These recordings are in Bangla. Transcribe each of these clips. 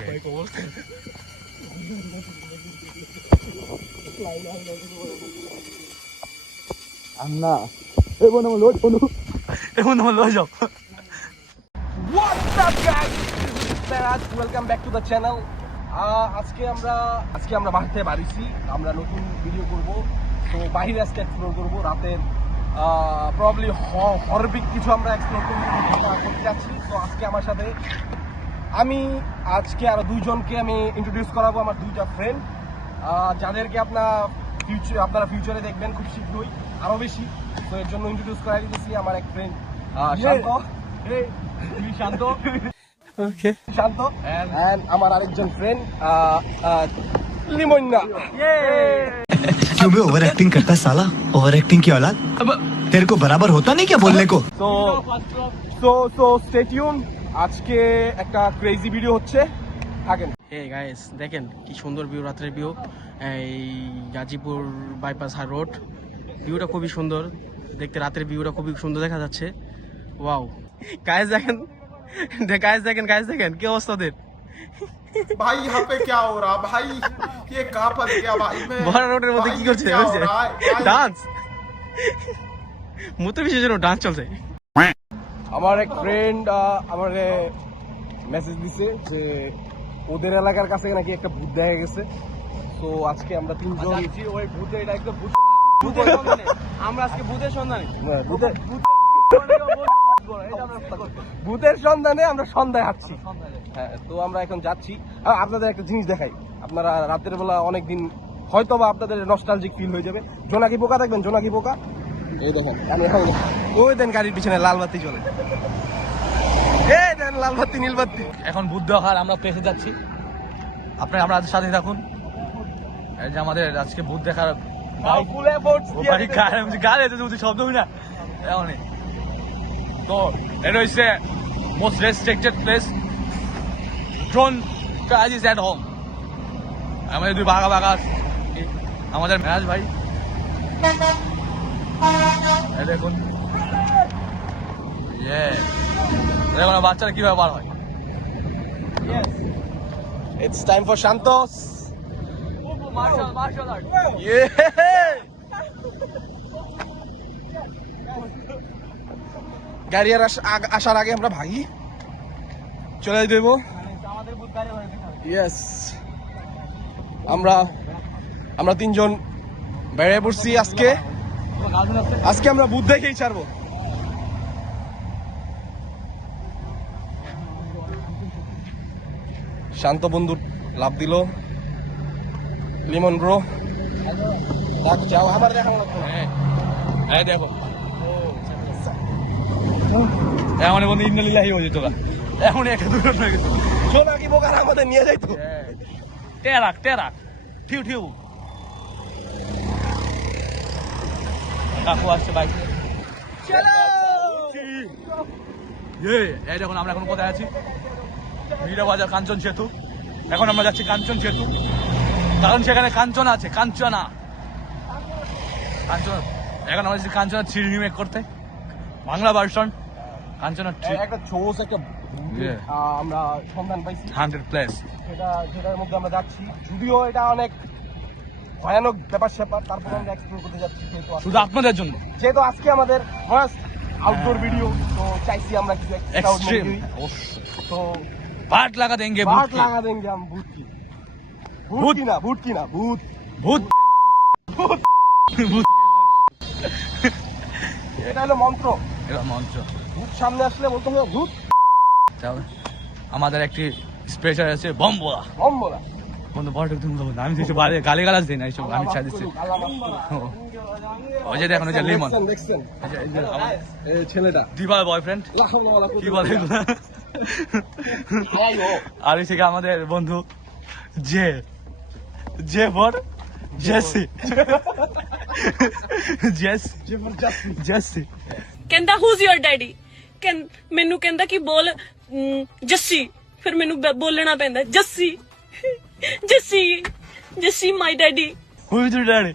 Anna, everyone naman load, puno. Everyone naman load job. What's up guys? This is Faraj. Welcome back to the channel. আজকে আমরা বাহিরে বাড়িছি, আমরা নতুন ভিডিও করব। তো বাইরে আজকে এক্সপ্লোর করব রাতের প্রবাবলি হরবিক কিছু আমরা এক্সপ্লোর করতে যাচ্ছি। তো আজকে আমার সাথে আজকে আরো দুইজনকে আমি ইন্ট্রোডিউস করাবো, আমার দুইটা ফ্রেন্ড যাদেরকে আপনারা ফিউচারে দেখবেন খুব শীঘ্রই আরো বেশি। তো এর জন্য ইন্ট্রোডিউস করাই দিতেছি আমার এক friend Shanto Okay. Shanto and আমার আরেকজন ফ্রেন্ড লিমন্না। क्यों बे ओवर एक्टिंग करता है साला? ओवर एक्टिंग की औलाद, तेरे को बराबर होता नहीं क्या बोलने को? So stay tuned, আজকে একটা ক্রেজি ভিডিও হচ্ছে, থাকেন। হে গাইস, দেখেন কি সুন্দর ভিউ, রাতের ভিউ। এই গাজীপুর বাইপাস রোড ভিউটা খুবই সুন্দর দেখতে, রাতের ভিউটা খুবই সুন্দর দেখা যাচ্ছে। ওয়াও গাইস দেখেন কি অবস্থা ওদের। भाई यहाँ पे क्या हो रहा भाई, ये कहाँ फंस गया भाई मैं। ভরা রোডের মধ্যে কি করছে? ডান্স, মতো বিশেষ ডান্স চলছে। আমার এক ফ্রেন্ড আমারে মেসেজ দিছে যে ওদের এলাকার কাছে নাকি একটা ভূত দেখা গেছে। তো আজকে আমরা তিনজন ওই ভূতে, এটা একদম ভূতের সন্ধানে, আমরা আজকে ভূতের সন্ধানে ভূতের সন্ধানে আমরা সন্ধ্যায় হাঁটছি। হ্যাঁ, তো আমরা এখন যাচ্ছি। আপনাদের একটা জিনিস দেখাই, আপনারা রাতের বেলা অনেকদিন হয়তো বা আপনাদের নস্টালজিক ফিল হয়ে যাবে। জোনাকি পোকা দেখবেন, জোনাকি পোকা, এই দেখেন ওই দেন গাড়ির পিছনে লাল বাতি চলে, এই দেন লাল বাতি নীল বাতি। এখন বুদ্ধ দেখার আমরা পেছে যাচ্ছি, আপনারা আমাদের সাথে থাকুন। এই যে আমাদের আজকে বুদ্ধ দেখার শব্দ হই না এমনই। তো এটা হচ্ছে মোস্ট রেস্ট্রিক্টেড প্লেস, ড্রোন কাজ ইজ অ্যাট হোম। আমাদের দুই বাঘা আমাদের ম্যাচ ভাই, দেখুন দেখুন বাচ্চারা কিভাবে বার হয়। It's time for Santos. Martial art. Yeah. গাড়ি আসার আগে আমরা ভাগি, চলে দেব। ইয়েস, আমরা তিনজন বেরিয়ে পড়ছি আজকে আমরা ভূত দেখেই ছাড়বো। শান্ত বন্ধু লাভ দিল, লিমন ব্রো যাও, আবার দেখানো হ্যাঁ দেখো এমন বন্ধু ইন্নালিল্লাহি হয়ে যেত, এখন একটা দূর হয়ে গেছে। জোনাকি পোকার আমাদের নিয়ে যাইতো, টেরাক ঠিউ কাকু আসছে বাইক। এই দেখুন আমরা এখন কোথায় আছি, মীরা বাজার কাঞ্চন সেতু। এখন আমরা যাচ্ছি কাঞ্চন সেতু, কারণ সেখানে কাঞ্চন আছে, কাঞ্চনা। এখন আমরা যাচ্ছি কাঞ্চনা 3 রিমেক করতে, বাংলা ভার্সন কাঞ্চনা 3। একটা জোস একটা আমরা সন্ধান পাইছি 100 প্লেস, যেটার মধ্যে আমরা যাচ্ছি। যদিও এটা অনেক ভয়ানক ব্যাপার, তারপর আমরা এক্সপ্লোর করতে যাচ্ছি শুধু আপনাদের জন্য, যেহেতু আজকে আমাদের ফার্স্ট আউটডোর ভিডিও। তো চাইছি আমরা কিছু এক্সট্রিম। তো बाट लगा देंगे, बाट लगा देंगे हम भूत की, भूत की ना भूत এটা হলো মন্ত্র, এটা মন্ত্র। ভূত সামনে আসলে বলতে হবে ভূত। আমাদের একটি স্পেশাল আছে বম বলা বন্ধু, বড় তুমি বলো না, আমি কিছু গালি গালাজ দিই না, এইসব আমি ছাড় দিচ্ছি। ওই যে দেখুন ওই যে লিমন, এই ছেলেটা দিবার বয়ফ্রেন্ড কি বলে, আর এই থেকে আমাদের বন্ধু জে ফর জেসি, ਜੈਸੀ ਕਹਿੰਦਾ ਹੂਜ਼ ਯੋਰ ਡੈਡੀ, ਮੈਨੂੰ ਕਹਿੰਦਾ ਕਿ ਬੋਲ ਜੱਸੀ, ਫਿਰ ਮੈਨੂੰ ਬੋਲਣਾ ਪੈਂਦਾ Jassi my daddy. Who's your daddy?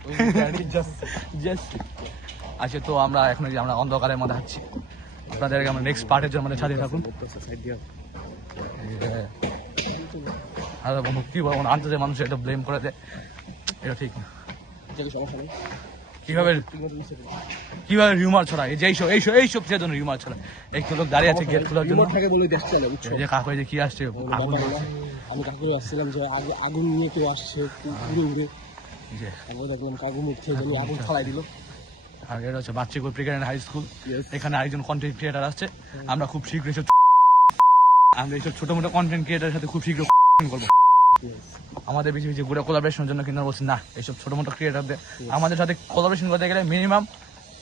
Jassi. আচ্ছা, তো আমরা এখন যে আমরা অন্ধকারের মধ্যে হাঁটছি, আপনাদেরকে আমরা নেক্সট পার্টের জন্য আমাদের সাথে থাকুন। আর কি বলবো, আন্তর্জাতিক মানুষ এটা ব্লেম করে দেয়, এটা ঠিক না। সমস্যা নেই। কিভাবে কিভাবে রিউমার ছড়ায়, এই যে এইসব জন্য রিউমার ছড়ায়। একটু লোক দাঁড়িয়ে আছে গেট খোলার জন্য, থাকে বলে দেশ চলে, বুঝছো? এই যে কাকু এই যে কি আসছে আগুন জ্বলছে। আমি কাকুরে আসছিলাম যে আগুন নিয়ে কেউ আসছে উড়ে উড়ে, যে আমরা দেখলাম কাকু মুখ থেকে যেন আগুন ফালাই দিল। আর এটা হচ্ছে বাচ্চাকুল প্রিকেট হাই স্কুল। এখানে আরেকজন কন্টেন্ট ক্রিয়েটার আসছে, আমরা খুব শীঘ্রই আমরা এইসব ছোট মোটো কন্টেন্ট ক্রিয়েটারের সাথে খুব শীঘ্র করবো। আমাদের বেশি বেশি ঘুরে কোলাবরেশনের জন্য কিন্তু বলছি না, এইসব ছোট মোটো ক্রিয়েটারদের আমাদের সাথে কোলাবরেশন করতে গেলে মিনিমাম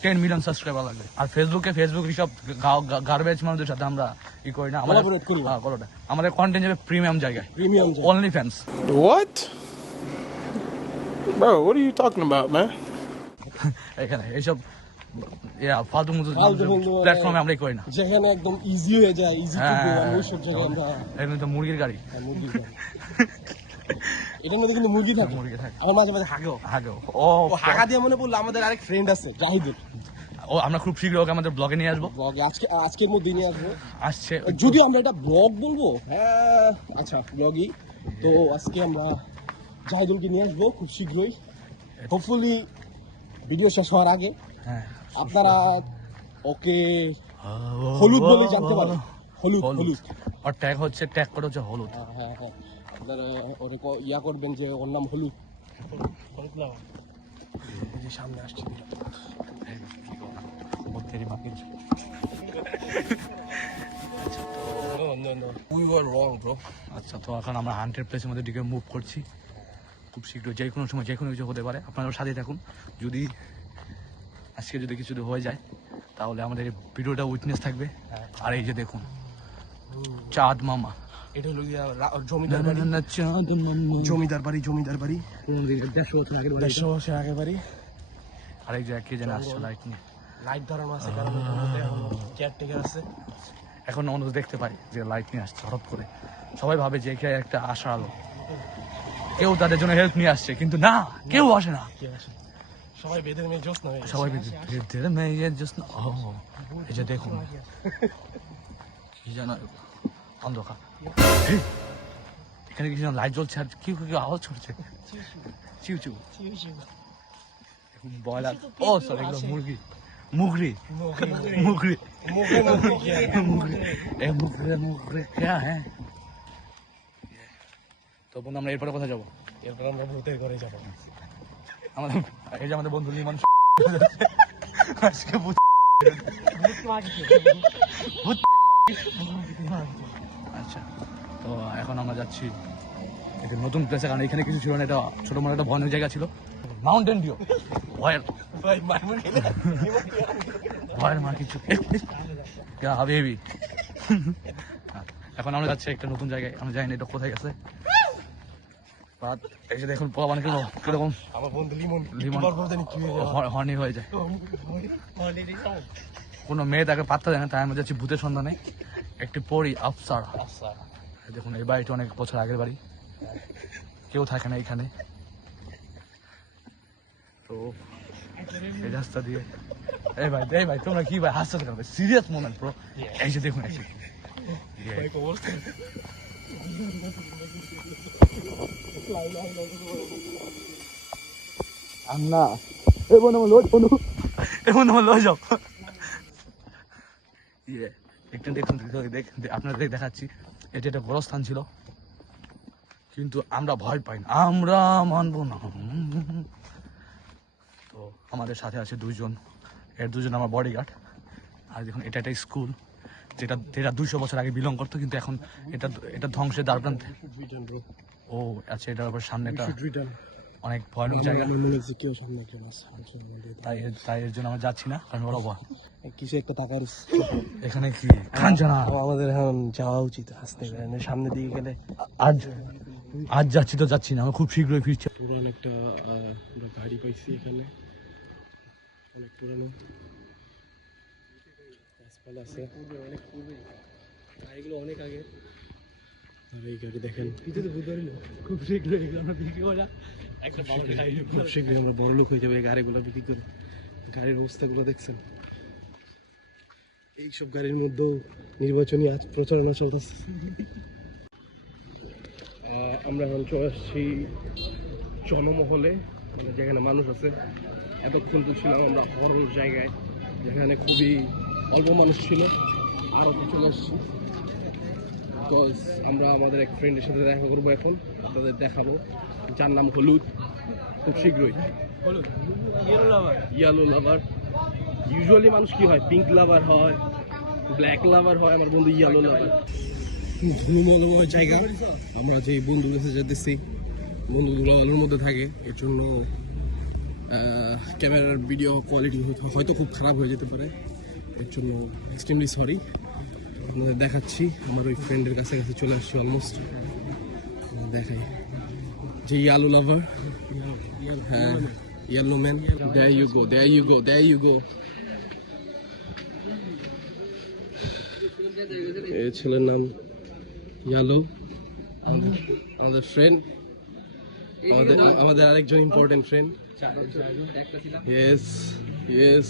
10 মিলিয়ন সাবস্ক্রাইবার লাগবে। আর ফেসবুক এইসব গার্বেজ মানুষদের সাথে আমরা ই করি না, আমাদের আমাদের কন্টেন্ট যাবে প্রিমিয়াম জায়গায়, only fans. What? Bro, what are you talking about, man? এখানে এইসব ফালতু মতো প্ল্যাটফর্মে আমরা করি না, যেখানে একদম ইজি হয়ে যায়, ইজি টু গো, ওই সব জায়গায় আমরা এখানে তো মুরগির গাড়ি, মুরগি খাই। এটার মধ্যে কিন্তু মুরগি থাকে, মুরগি থাকে, আমার মাঝে মাঝে হাগেও। ও হাগা দিয়ে মনে পড়লো আমাদের আরেক ফ্রেন্ড আছে জাহিদুল, ও আমরা খুব শীঘ্র ওকে আমাদের ব্লগে নিয়ে আসবো, ব্লগে আজকের মধ্যে নিয়ে আসবো। আসছে যদিও আমরা এটা ব্লগ বলবো, হ্যাঁ আচ্ছা ব্লগই তো। আজকে আমরা জাহিদুলকে নিয়ে আসবো খুব শীঘ্রই, হোপফুলি ভিডিও শেষ হওয়ার আগে। হ্যাঁ আপনারা ওকে হলুদ বলে জানতে পারেন, হলুদ হলুদ। আর ট্যাগ হচ্ছে, ট্যাগ করে হচ্ছে হলুদ। হ্যাঁ হ্যাঁ, আপনারা ওরে ইয়া করবেন যে ওর নাম হলুদ। যে সামনে আসছে We were wrong, bro. আচ্ছা, তো এখন আমরা 100 প্লেসের মধ্যে দিকে মুভ করছি খুব শীঘ্র, যে কোনো সময় যে কোনো কিছু হতে পারে। আপনারা সাথে থাকুন, যদি আজকে যদি কিছু হয়ে যায় তাহলে আমাদের এই ভিডিওটা উইটনেস থাকবে। আর এই যে দেখুন চাঁদ মামা, এটা হলো জমিদার বাড়ি, চাঁদ মামা, জমিদার বাড়ি, জমিদার বাড়ি, 150 বছর আগের বাড়ি। 150 বছর আগের বাড়ি। আর এই যে কে যেন আসছে লাইট নিয়ে, লাইট ধরানো আছে কারণ এটার মধ্যে এখনো কেয়ারটেকার আছে। এখন মানুষ দেখতে পাই যে লাইট নিয়ে আসছে হঠাৎ করে, সবাই ভাবে যে এখানে একটা আশা আলো, কেউ তাদের জন্য হেল্প নিয়ে আসছে, কিন্তু না, কেউ আসে না, সবাই বেদের মেয়ে জোস না হয়ে সবাই বেদের মেয়ে জোস না। ও এই যে দেখুন কি জানো অন্ধকার, এখানে কিছু লাইট জ্বলছে আর কেউ কেউ আওয়াজ ছড়ছে, চিউ চিউ বয়লার, ও সরি এগুলো মুরগি, মুগরি মুগরি মুগরি এ মুগরি মুগরি क्या है। তো বন্ধু আমরা এরপরে কোথায় যাবো? এরপর আমরা ভূতের ঘরে যাবো। আমাদের এই যে আমাদের বন্ধু লিমন আজকে আচ্ছা, তো এখন আমরা যাচ্ছি একটা নতুন প্লেসে, কারণ এখানে কিছু ছিল না, এটা ছোট মোটো একটা ভয়ানক জায়গা ছিল, মাউন্টেন ডিউ ভয়ের ভয়ের মা কিছু হাবিবি। এখন আমরা যাচ্ছি একটা নতুন জায়গায়, আমরা জানি না এটা কোথায় গেছে, বাট এই যে দেখুন পোলা মানে কিরকম আমার বন্ধু লিমন হর্নি হয়ে যায়, কোনো মেয়ে তাকে পাত্তা দেয় না, তাই আমরা যাচ্ছি ভূতের সন্ধানে। একটি পরি আফসার, দেখুন এই বাড়িটা অনেক বছর আগের বাড়ি, কেউ থাকে না এখানে। তো এই রাস্তা দিয়ে এই ভাই তোমরা কি ভাই হাসতে কেন, সিরিয়াস মোমেন্ট ব্রো। এই যে দেখুন আন্না লয়ে যাও। একটু দেখুন, আপনাদের দেখাচ্ছি, এটা একটা গোরস্থান ছিল, কিন্তু আমরা ভয় পাই না, আমরা মানবো না। তো আমাদের সাথে আছে দুজন আমার বডিগার্ড। আর দেখুন এটা একটা স্কুল, যেটা 200 বছর আগে বিলং করতো, কিন্তু এখন এটা ধ্বংসের দ্বারপ্রান্তে। ও আচ্ছা, এটার উপর সামনে একটা অনেক ভয়ানক জায়গা, তাই এর জন্য আমরা যাচ্ছি না, কারণ ওরা কিছু একটা টাকার এখানে কি কাঞ্চনা। আমাদের এখন যাওয়া উচিত হাসতে গেলে, সামনের দিকে গেলে। আজ যাচ্ছি না, আমরা খুব শীঘ্রই ফিরছি। পুরান একটা গাড়ি পাইছি এখানে, অনেক পুরানো, গাছপালা আছে, গাড়িগুলো অনেক আগে। আর এই গাড়ি দেখেন, খুব শীঘ্রই আমরা বিক্রি করে খুব শীঘ্রই আমরা বড় লোক হয়ে যাবে এই গাড়িগুলো বিক্রি করে। গাড়ির অবস্থাগুলো দেখছেন, এইসব গাড়ির মধ্যেও নির্বাচনী আজ প্রচারণা চলতেছে। আমরা এখন চলে আসছি জনমহলে, মানে যেখানে মানুষ আছে। এতক্ষণ তো ছিলাম আমরা হরর জায়গায়, যেখানে খুবই অল্প মানুষ ছিল। আরও তো চলে আসছি বিকজ আমরা আমাদের এক ফ্রেন্ডের সাথে দেখা করবো এখন, আপনাদের দেখাবো, যার নাম হলুদ। খুব শীঘ্রই ইয়েলো লাভার। ইউজুয়ালি মানুষ কি হয়, পিঙ্ক লাভার হয়, ব্ল্যাক লাভার হয়, আমার বন্ধু ইয়েলো লাভার। ধুমমলময় জায়গা। আমরা যে বন্ধুর কাছে যেতেছি, বন্ধু ধুলাবালুর মধ্যে থাকে, এর জন্য ক্যামেরার ভিডিও কোয়ালিটি হয়তো খুব খারাপ হয়ে যেতে পারে, এর জন্য এক্সট্রিমলি সরি। আপনাদের দেখাচ্ছি, আমার ওই ফ্রেন্ডের কাছে কাছে চলে আসছি অলমোস্ট। দেখাই যে ইয়েলো লাভার, হ্যাঁ yellow man. There you go, there you go, there you go. এই ছেলের নাম ইয়ালো, আমাদের ফ্রেন্ড, আমাদের আরেকজন ইম্পর্টেন্ট ফ্রেন্ড। Yes yes.